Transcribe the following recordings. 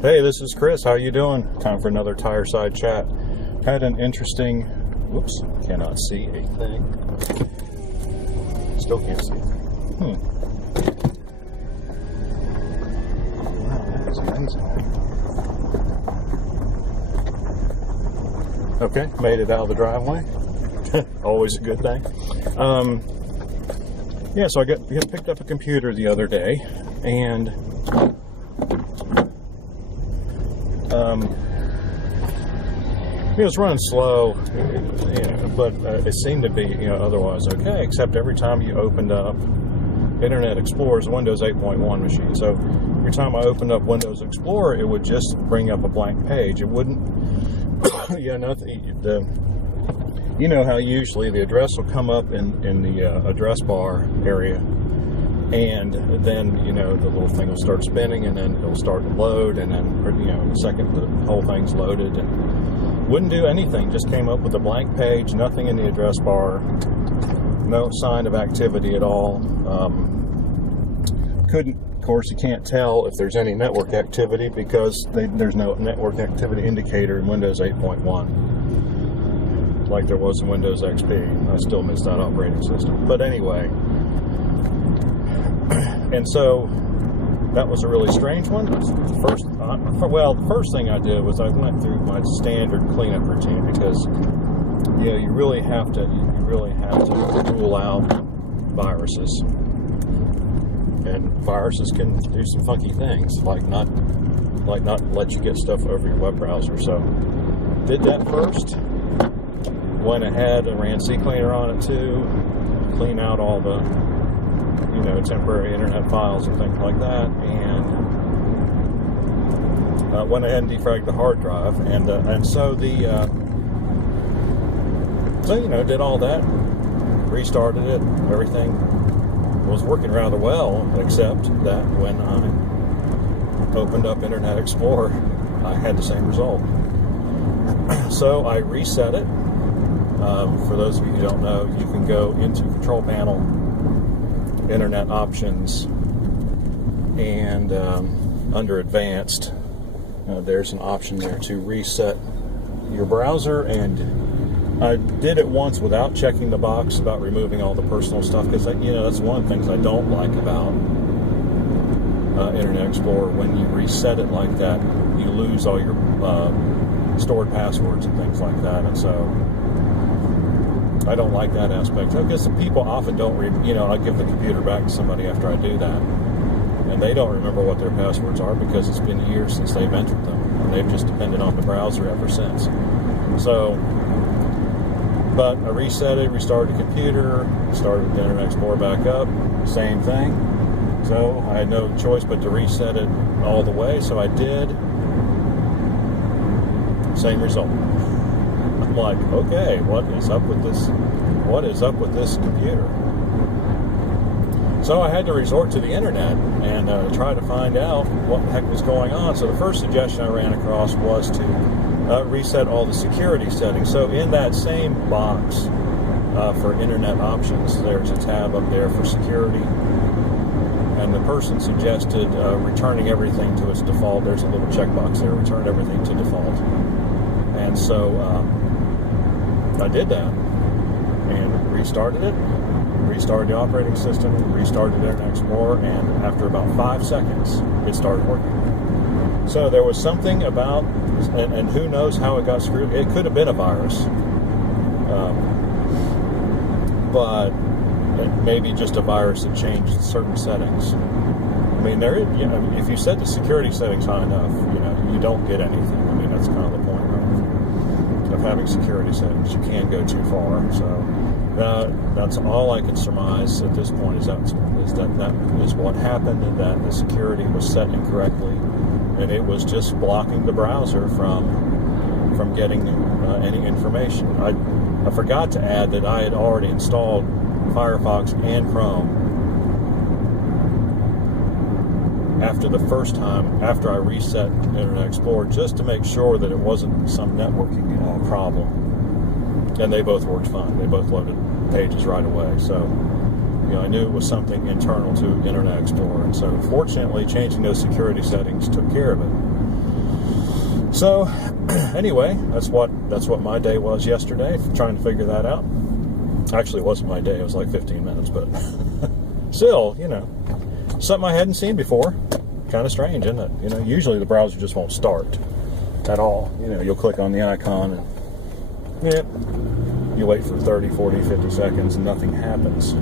Hey, this is Chris. How you doing? Time for another Tire Side Chat. Had an interesting... Whoops, cannot see a thing. Still can't see. Wow, that is amazing. Okay, made it out of the driveway. Always a good thing. Yeah, so I picked up a computer the other day, and it was running slow, but it seemed to be, otherwise okay, except every time you opened up Internet Explorer, it's a Windows 8.1 machine, so every time I opened up Windows Explorer, it would just bring up a blank page. It wouldn't, you know how usually the address will come up in the address bar area, and then, the little thing will start spinning, and then it'll start to load, and then, the second the whole thing's loaded, and wouldn't do anything, just came up with a blank page, nothing in the address bar, no sign of activity at all. Of course, you can't tell if there's any network activity because there's no network activity indicator in Windows 8.1 like there was in Windows XP. I still miss that operating system. But anyway, and so that was a really strange one. The first thing I did was I went through my standard cleanup routine because you really have to rule out viruses, and viruses can do some funky things, like not let you get stuff over your web browser. So did that first. Went ahead and ran CCleaner on it too, clean out all the temporary internet files and things like that, and went ahead and defragged the hard drive, and so did all that, restarted it. Everything was working rather well, except that when I opened up Internet Explorer, I had the same result. So I reset it. For those of you who don't know, you can go into Control Panel, Internet Options, and under Advanced, there's an option there to reset your browser, and I did it once without checking the box about removing all the personal stuff, because that's one of the things I don't like about Internet Explorer. When you reset it like that, you lose all your stored passwords and things like that, and so I don't like that aspect. I guess people often don't I give the computer back to somebody after I do that, and they don't remember what their passwords are because it's been years since they've entered them, and they've just depended on the browser ever since. So, but I reset it, restarted the computer, started the Internet Explorer back up, same thing. So I had no choice but to reset it all the way, so I did. Same result. I'm like, okay, what is up with this? What is up with this computer? So I had to resort to the internet and try to find out what the heck was going on. So the first suggestion I ran across was to reset all the security settings. So in that same box for Internet Options, there's a tab up there for security, and the person suggested returning everything to its default. There's a little checkbox there, return everything to default. And so I did that and restarted it, restarted the operating system, restarted Internet Explorer, and after about 5 seconds, it started working. So there was something about, and who knows how it got screwed. It could have been a virus, but maybe just a virus that changed certain settings. I mean, if you set the security settings high enough, you don't get anything. I mean, that's kind of the point of having security settings. You can't go too far. So that's all I can surmise at this point is that is what happened, and that the security was set incorrectly, and it was just blocking the browser from getting any information. I forgot to add that I had already installed Firefox and Chrome after the first time, after I reset Internet Explorer, just to make sure that it wasn't some networking problem. And they both worked fine. They both loaded pages right away. So, I knew it was something internal to Internet Explorer. And so, fortunately, changing those security settings took care of it. So anyway, that's what my day was yesterday, trying to figure that out. Actually, it wasn't my day. It was like 15 minutes, but still, something I hadn't seen before. Kind of strange, isn't it? Usually the browser just won't start at all. You'll click on the icon and you wait for 30, 40, 50 seconds and nothing happens.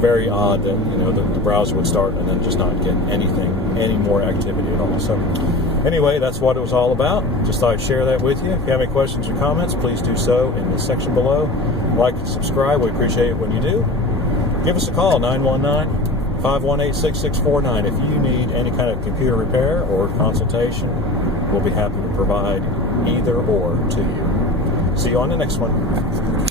Very odd that, the browser would start and then just not get any more activity at all. So anyway, that's what it was all about. Just thought I'd share that with you. If you have any questions or comments, please do so in the section below. Like and subscribe. We appreciate it when you do. Give us a call, 919-518-6649. If you need any kind of computer repair or consultation, we'll be happy to provide either or to you. See you on the next one.